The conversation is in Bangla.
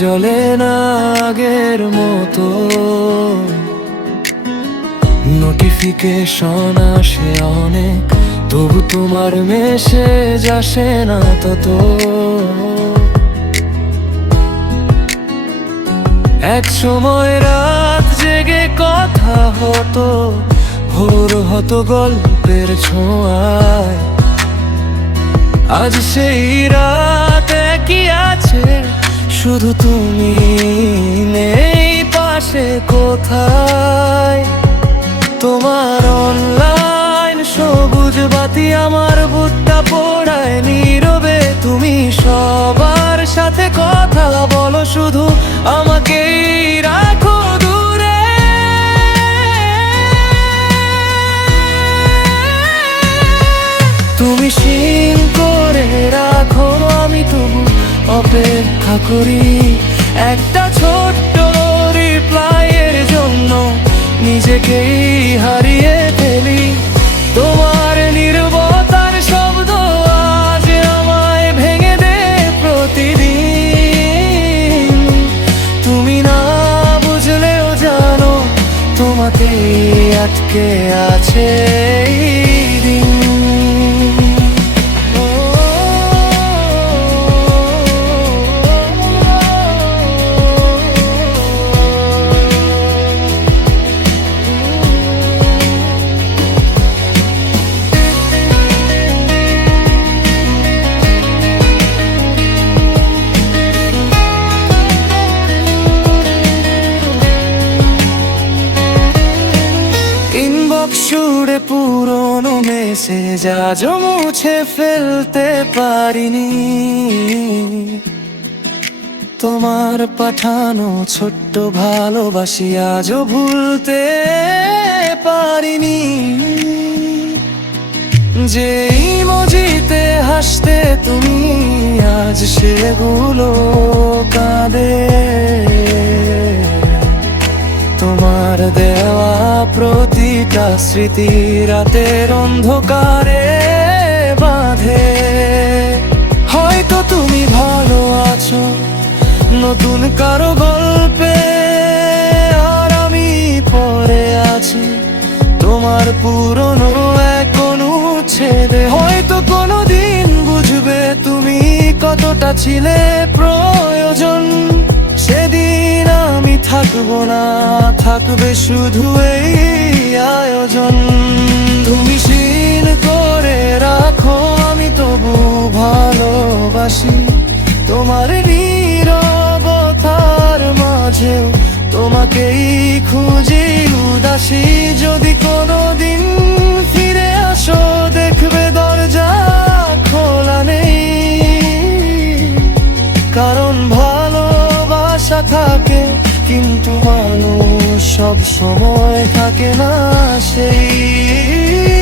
জ্বলে না আগের মতো। নোটিফিকেশন আসে অনেক, তবু তোমার মেসেজ আসে না তত। এক সময় রাত জেগে কথা হতো, ভোর হতো গল্পের ছোঁয়ায়। আজ সেই রাত একই আছে, শুধু তুমি নেই পাশে কোথায়। তোমার অনলাইন সবুজ বাতি আমার বুকটা পোড়ায় নীরবে। তুমি সবার সাথে কথা বলো, শুধু আমাকেই রাখো দূরে। তুমি সিন করে রাখো, আমি তবু অপেক্ষা করি একটা ছোট্ট রিপ্লাইয়ের জন্য। নিজেকেই হারিয়ে ফেলি, তোমার নীরবতার শব্দ আজ আমায় ভেঙে দে প্রতিদিন। তুমি না বুঝলেও জানো, তোমাকেই আটকে আছে এই দিন। সুরে পুরনো মেসেজ আজও মুছে ফেলতে পারিনি। তোমার পাঠানো ছোট্ট ভালোবাসি আজও ভুলতে পারিনি। যে ইমোজিতে হাসতে তুমি, আজ সেগুলো কাঁদে। তোমার দেওয়া প্রতিটা স্মৃতি রাতের অন্ধকারে বাঁধে। হয়তো তুমি ভালো আছো নতুন কারো গল্পে, আর আমি পড়ে আছি তোমার পুরনো এক অনুচ্ছেদে। হয়তো কোনোদিন বুঝবে তুমি কতটা ছিলে প্রয়োজন। সেদিন আমি থাকবো না, থাকবে শুধু এই আয়োজন। তুমি সিন করে রাখো, আমি তবু ভালোবাসি তোমার নীরবতার মাঝেও। তোমাকেই খুঁজি উদাসী, যদি কোনোদিন ফিরে আসো দেখবে দরজা খোলা নেই। কারণ ভালোবাসা থাকে, কিন্তু মানুষ সব সময় থাকে না সেই।